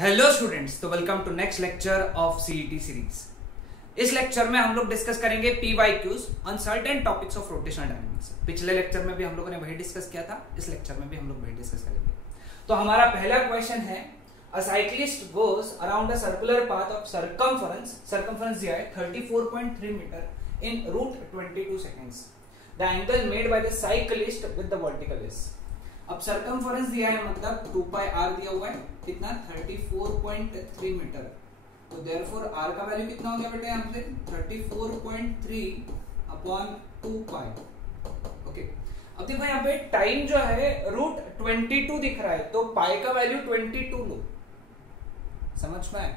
Hello students, तो welcome to next lecture of CET series. इस lecture में हम लोग डिस्कस करेंगे PYQs on certain topics of rotational dynamics. पिछले लेक्चर में भी हम लोगों ने वही डिस्कस किया था, इस लेक्चर में भी हम लोग वही डिस्कस करेंगे। तो हमारा पहला क्वेश्चन है, a cyclist goes around a circular path of circumference दिया है 34.3 metre in root 22 seconds. The angle made by the cyclist with the vertical is. अब सर्कमफरेंस दिया है, मतलब 2 पाई आर दिया हुआ है, कितना 34.3 मीटर। तो देयरफॉर आर का वैल्यू कितना हो गया बेटा यहाँ पे 34.3 अपॉन 2 पाई। ओके, अब देखो यहाँ पे टाइम जो है रूट 22 दिख रहा है, तो पाई का वैल्यू 22 लो। समझ में आए?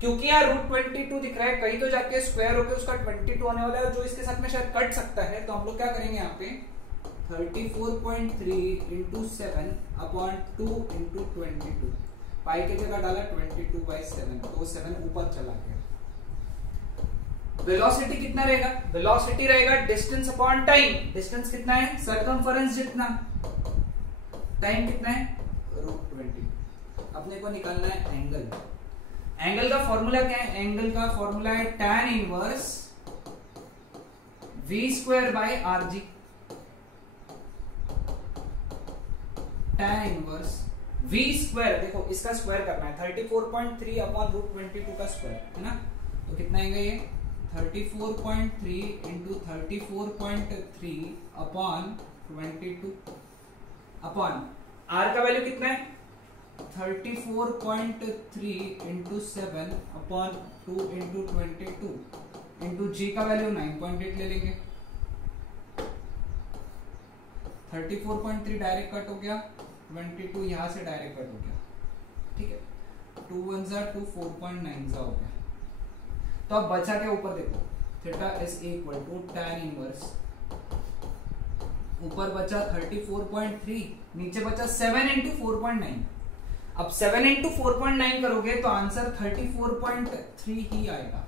क्योंकि यार रूट 22 दिख रहा है, कहीं तो जाके स्क्वायर होकर उसका 22 होने वाला है, जो इसके साथ में शायद कट सकता है। तो हम लोग क्या करेंगे यहाँ पे 34.3 इंटू 7 अपॉन 2 इंटू 22। पाई की जगह डाला 22/7, तो 7 ऊपर चला गया। वेलोसिटी कितना रहेगा? वेलोसिटी रहेगा डिस्टेंस अपॉन टाइम। डिस्टेंस कितना है? सर्कमफरेंस जितना। टाइम कितना है? रूट 20। अपने को निकालना है एंगल। एंगल का फॉर्मूला क्या है? एंगल का फॉर्मूला है tan inverse v square by rg। tan inverse v square, देखो इसका स्क्वायर करना है 34.3 अपॉन रूट 22 का स्क्वायर है ना। तो कितना आएगा ये 34.3 इंटू 34.3 अपॉन 22 अपॉन r का वैल्यू कितना है 34.3 into 7 upon 2 into 22 into g का वैल्यू 9.8 ले लेंगे। 34.3 डायरेक्ट कट हो गया, 22 यहां से डायरेक्ट कट हो गया, ठीक है। 2 1 जा 2 4.9 जा हो गया। तो अब बचा के ऊपर देखो, theta is equal to tan inverse, ऊपर बचा 34.3, नीचे बचा 7 इंटू 4.9। अब 7 इंटू 4.9 करोगे तो आंसर 34.3 ही आएगा।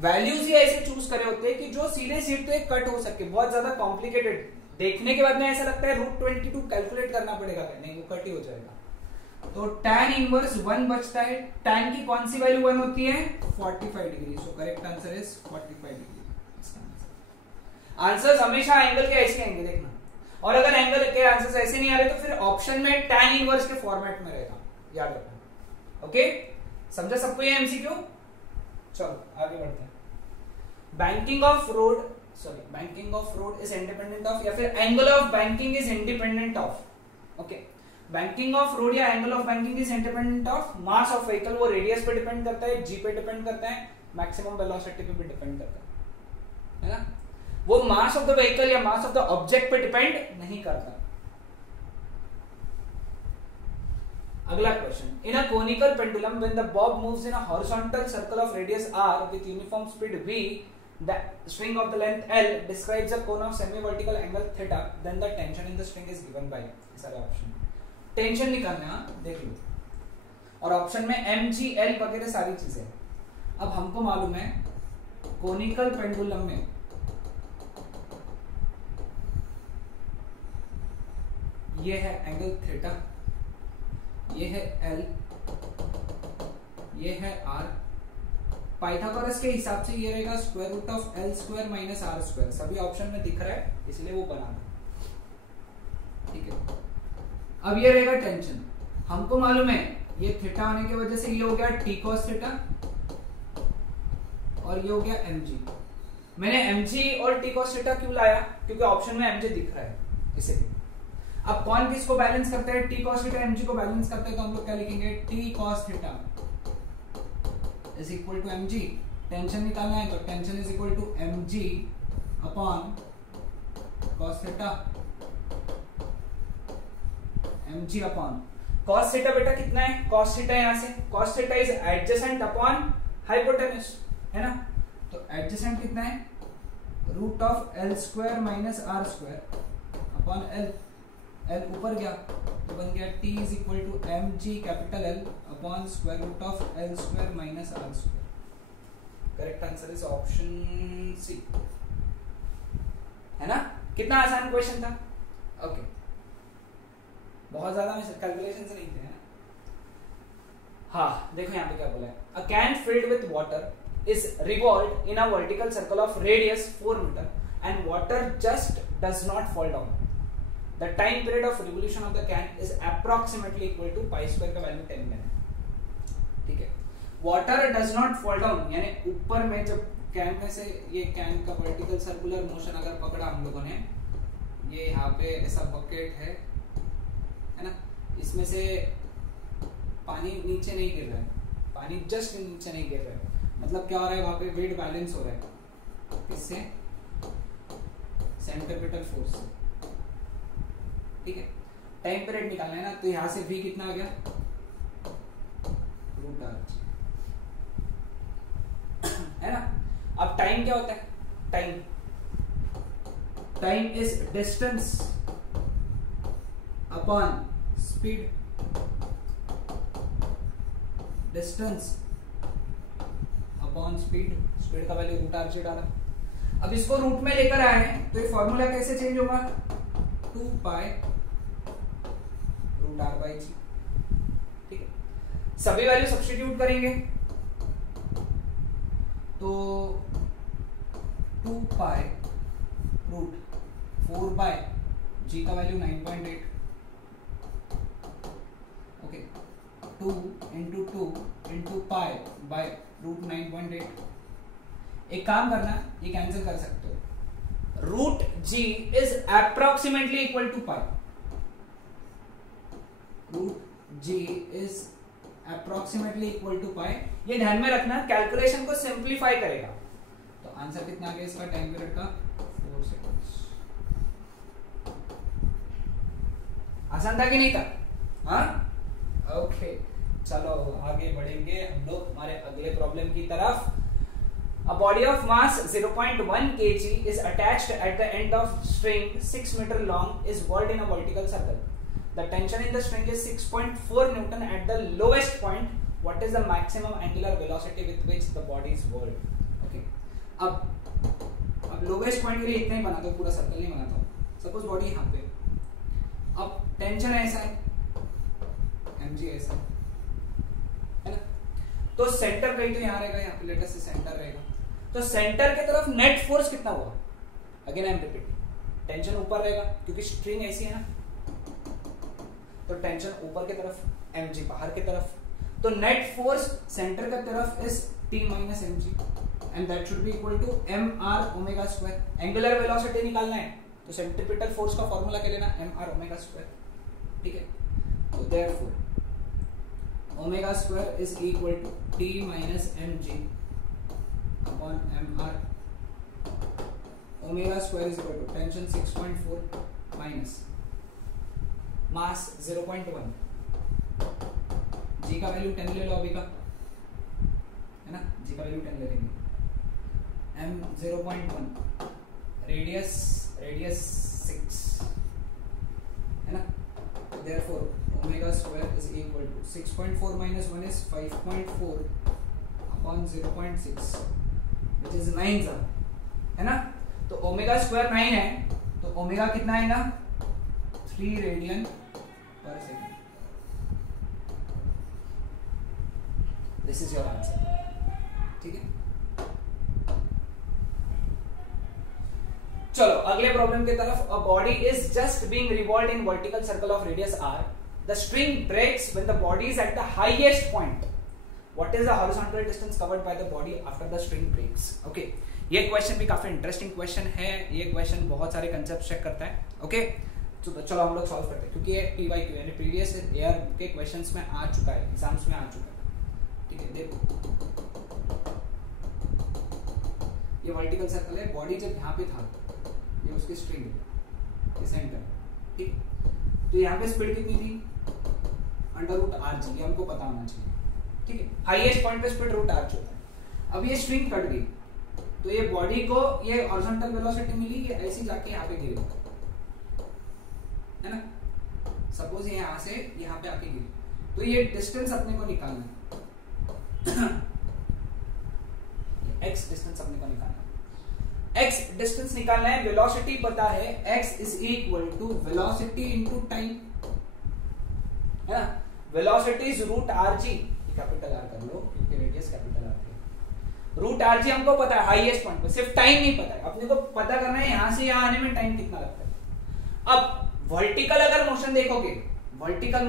वैल्यूज ही ऐसे चूज करे होते हैं कि जो सीधे सीधे कट हो सके। बहुत ज्यादा कॉम्प्लिकेटेड देखने के बाद में ऐसा लगता है रूट 22 कैलकुलेट करना पड़ेगा, नहीं वो कट ही हो जाएगा। तो tan इनवर्स 1 बचता है। tan की कौन सी वैल्यू 1 होती है 45 degree. So correct answer is 45 degree. Answers हमेशा एंगल के ऐसे आएंगे देखना, और अगर एंगल के आंसर्स ऐसे नहीं आ रहे तो फिर ऑप्शन में tan इनवर्स के फॉर्मेट में रहेगा, याद रखना। ओके, समझा सबको ये एमसीक्यू? चलो आगे बढ़ते हैं। Banking of road is independent of, या फिर angle of banking is independent of. Okay, banking of road या angle of banking is independent of mass of vehicle. वो रेडियस पे डिपेंड करता है, जी पे डिपेंड करता है, मैक्सिमम वेलोसिटी पे भी डिपेंड करता है ना। वो मास ऑफ द व्हीकल या मास ऑफ द ऑब्जेक्ट पे डिपेंड नहीं करता। अगला question, in a conical pendulum when the Bob moves in a horizontal circle of radius r with uniform speed v, the string of the length L describes a cone of semi-vertical angle theta, then the tension in the string is given by। सारे option tension निकालना है, देख लो। और option में mg L वगैरह सारी चीजें। अब हमको मालूम है कोनिकल पेंडुलम में ये है एंगल थीटा, ये है L, ये है R। पाइथागोरस के हिसाब से ये रहेगा square root of L square minus R square. सभी ऑप्शन में दिख रहा है इसलिए वो बना दो, ठीक है। अब ये रहेगा टेंशन। हमको मालूम है ये थीटा होने की वजह से ये हो गया t cos थीटा, और ये हो गया mg। मैंने mg और t cos थीटा क्यों लाया? क्योंकि ऑप्शन में mg दिख रहा है इसीलिए। अब कौन किसको बैलेंस करता है? t cos थीटा mg को बैलेंस करता है, तो हम लोग क्या लिखेंगे t cos theta is equal to mg। Tension निकालना है तो tension is equal to mg upon cos theta, mg upon cos theta. बेटा कितना है cos थीटा? यहां से cos theta is adjacent upon hypotenuse है ना। तो एडजेसेंट कितना है root of L square minus R square upon L। L ऊपर गया तो बन गया t is equal to mg capital L upon square root of L square minus R square. Correct answer is option c, है ना। कितना आसान question था। ओके, बहुत ज्यादा कैलकुलेशन से नहीं थे, है ना। हाँ देखो यहाँ पे क्या बोला है, a can filled with water is revolved in a vertical circle of radius 4 meter and water just does not fall down. The time period of revolution of the can is approximately equal to pi square का value 10 में, ठीक है। Water does not fall down यानी ऊपर में जब can में से ये कैन का वर्टिकल सर्कुलर मोशन अगर पकड़ा हम लोगों ने, ये यहाँ पे ऐसा बकेट है ना, इसमें से पानी नीचे नहीं गिर रहा है, पानी जस्ट नीचे नहीं गिर रहा है, मतलब क्या हो रहा है वहां पे वेट बैलेंस हो रहा है, किससे? सेंट्रीपिटल फोर्स से, ठीक है। टाइम पीरियड निकालना है ना, तो यहां से v कितना आ गया, रूट आर, है ना। अब टाइम क्या होता है, time is distance upon speed, distance upon speed, speed का वैल्यू रूट आर से डाला। अब इसको रूट में लेकर आए हैं तो ये फॉर्मूला कैसे चेंज होगा, 2 पाई रूट आर बाई जी, ठीक है। सभी वैल्यू सब्स्टिट्यूट करेंगे तो 2 पाई रूट 4 बाय जी का value 9.8, okay, 2 into 2 into pi by root 9.8। एक काम करना, ये कैंसिल कर सकते हो, root g is approximately equal to pi, root g is approximately equal to pi, ये ध्यान में रखना, कैलकुलेशन को सिंप्लीफाई करेगा। तो आंसर कितना आ गया इसका टाइम पीरियड का, 4 सेकेंड्स। आसान था कि नहीं था? हाँ, ओके, चलो आगे बढ़ेंगे हम लोग हमारे अगले प्रॉब्लम की तरफ। A body of mass 0.1 kg is attached at the end of string 6 meter long is whirled in a vertical circle. The tension in the string is 6.4 Newton at the lowest point. What is the maximum angular velocity with which the body is whirled? Okay. अब lowest point के लिए इतना ही बनाता हूँ, पूरा circle नहीं बनाता हूँ। Suppose body यहाँ पे, अब टेंशन ऐसा है, mg ऐसा है ना, तो सेंटर कहीं तो यहाँ रहेगा, यहाँ पे लेटर से सेंटर रहेगा, तो सेंटर की तरफ नेट फोर्स कितना हुआ, again I am repeating, tension ऊपर रहेगा क्योंकि स्ट्रिंग ऐसी है ना, तो टेंशन ऊपर की तरफ, mg बाहर की तरफ, तो नेट फोर्स सेंटर की तरफ is t minus mg and that should be equal to mr omega square. Angular velocity निकालना है तो सेंट्रीपिटल फोर्स का फॉर्मूला क्या लेना, mr ओमेगा स्क्वायर, ठीक है। तो therefore omega square is equal to t minus mg upon mr, omega square is equal to tension 6.4 minus mass 0.1, g का वैल्यू 10 ले लो अभी का, है ना, g का वैल्यू 10 ले लेंगे, m 0.1, रेडियस 6, है ना, therefore omega square is equal to 6.4 minus 1 is 5.4 upon 0.6 which is 9 सा, है ना। तो ओमेगा स्क्वायर 9 है, तो ओमेगा कितना आएगा, 3 रेडियन पर second. This is your answer, ठीक है। चलो अगले प्रॉब्लम की तरफ। A body is just being revolved in vertical circle of radius r. The string breaks when the body is at the highest point. What is the horizontal distance covered by the body after the string breaks? Okay, ये question भी काफी interesting question है, ये question बहुत सारे concept check करता है। Okay, तो चलो हम लोग सॉल्व करते हैं, क्योंकि ये PYQ यानी प्रीवियस ईयर के क्वेश्चंस में आ चुका है, एग्जाम्स में आ चुका है, ठीक है। देखो ये वर्टिकल सर्कल है, बॉडी जब यहाँ पे था, ये उसकी स्ट्रिंग है, ये सेंटर, ठीक। तो यहाँ पे स्पीड कितनी थी, √rg, ये हमको पता होना चाहिए, ठीक है। हाईएस्ट पॉइंट पे स्पीड √r होता है। अब ये स्ट्रिंग कट गई, तो ये बॉडी को ये हॉरिजॉन्टल वेलोसिटी मिली, ये ऐसी जाके यहाँ पे गिरी, है ना। सपोज ये यहाँ से यहाँ पे आके गिरी, तो ये डिस्टेंस अपने को निकालना है, x डिस्टेंस अपने को निकालना है, x डिस्टेंस निकालना है। वेलोसिटी पता है, x is equal to velocity into time, है ना। Velocity is √rg, capital R कर लो क्योंकि रेडियस कैपिटल आर है। रूट आर जी हमको पता है हाईएस्ट पॉइंट पे, सिर्फ टाइम नहीं पता है, अपने को पता करना है यहां से यहां आने में टाइम कितना लगता है। अब वर्टिकल अगर मोशन देखोगे, वर्टिकल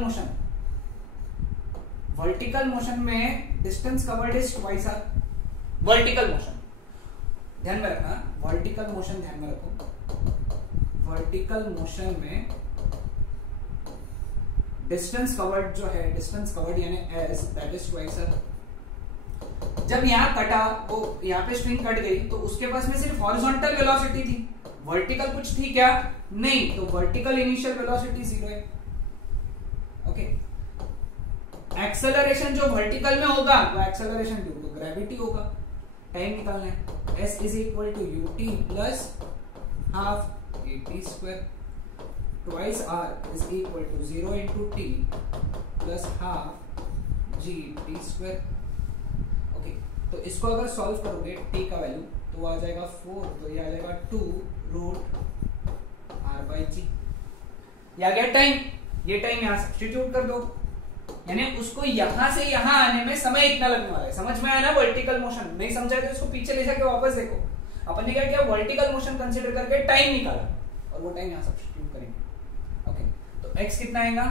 मोशन में distance covered is twice R. Vertical motion ध्यान में रखना, वर्टिकल मोशन ध्यान में रखो, वर्टिकल मोशन में डिस्टेंस कवर्ड जो है, डिस्टेंस कवर्ड यानी S that is twice R. जब यहां कटा वो यहां पे स्ट्रिंग कट गई तो उसके पास में सिर्फ हॉरिजॉन्टल वेलोसिटी थी, वर्टिकल कुछ थी क्या? नहीं, तो वर्टिकल इनिशियल वेलोसिटी 0 है। ओके, एक्सेलरेशन जो वर्टिकल में होगा वो एक्सेलरेशन ड्यू टू ग्रेविटी होगा। टाइम निकालना है, s is equal to ut plus half at square twice r is equal to 0 into t plus half gt square. Okay, तो इसको अगर सॉल्व करोगे t का वैल्यू तो आ जाएगा 4, तो ये आ जाएगा 2 रूट r बाई जी। या गया टाइम, ये टाइम यहां सब्स्टिट्यूट कर दो, यानी उसको यहां से यहां आने में समय इतना लगने वाला है। समझ में आया ना? वर्टिकल मोशन नहीं समझा तो इसको पीछे ले जाके वापस देखो। अपन ने क्या किया, वर्टिकल मोशन कंसीडर करके टाइम निकाला और वो टाइम यहां सब्स्टिट्यूट करेंगे। ओके, तो x कितना आएगा,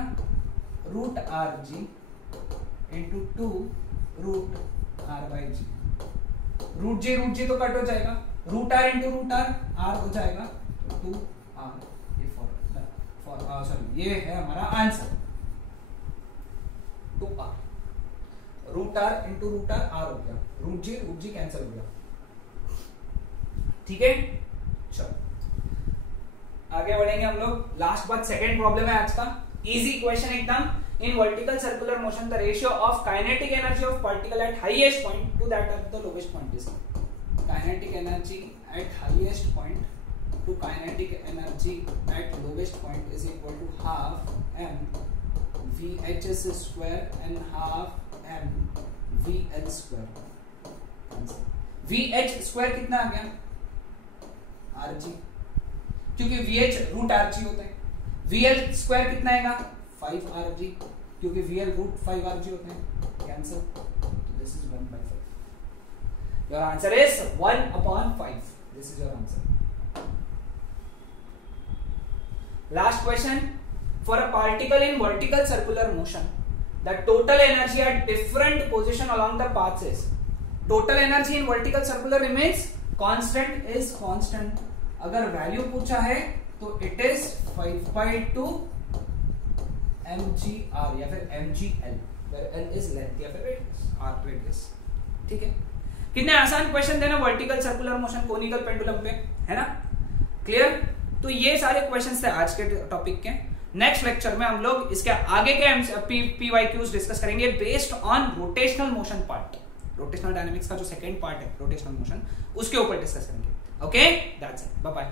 root are g into 2 root r by g. Root g तो कट हो जाएगा, root r into root r हो जाएगा 2 आर। सॉरी, ये है हमारा answer 2r। Root r into root r हो गया, रूट जी कैंसिल हो गया। ठीक है, चलो आगे बढ़ेंगे हम लोग। लास्ट बात, सेकंड प्रॉब्लम है आज का, इजी क्वेश्चन एकदम। In vertical circular motion the ratio of kinetic energy of particle at highest point two that of the lowest point is. Kinetic energy at highest point to kinetic energy at lowest point is equal to half m VHS square and half m VL square। VH square कितना आ गया, RG, क्योंकि VH root RG होता है। VL square कितना आएगा, 5RG, क्योंकि VL root 5RG होता है। कैंसिल, तो this is 1/5। Your answer is 1/5। This is your answer. Last question, for a particle in vertical circular motion, the total energy at different position along the path is, total energy in vertical circular remains constant is constant। अगर value पूछा है तो it is 5/2 mgr या फिर mgl, where l is length या फिर radius, r radius। ठीक है, कितने आसान क्वेश्चन देना vertical circular motion conical pendulum पे, है ना? क्लियर? तो ये सारे क्वेश्चंस थे आज के टॉपिक के। नेक्स्ट लेक्चर में हम लोग इसके आगे के PYQs डिस्कस करेंगे based on rotational motion part, rotational dynamics का जो सेकंड पार्ट है रोटेशनल मोशन, उसके ऊपर डिस्कस करेंगे। Okay, that's it, bye bye.